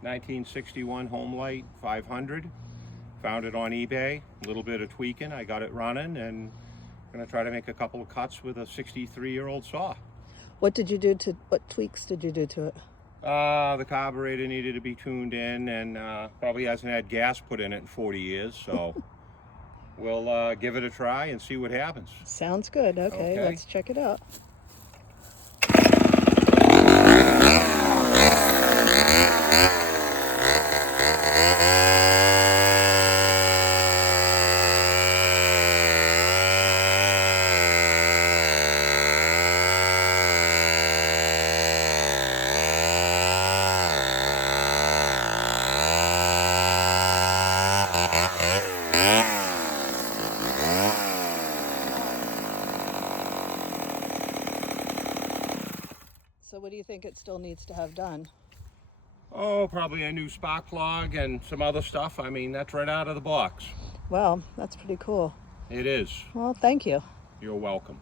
1961 Homelite 500. Found it on eBay. A little bit of tweaking. I got it running, and I'm going to try to make a couple of cuts with a 63-year-old saw. What tweaks did you do to it? The carburetor needed to be tuned in, and probably hasn't had gas put in it in 40 years, so we'll give it a try and see what happens. Sounds good. Okay, let's check it out. So what do you think it still needs to have done? Oh, probably a new spark plug and some other stuff. I mean, that's right out of the box. Well, that's pretty cool. It is. Well, thank you. You're welcome.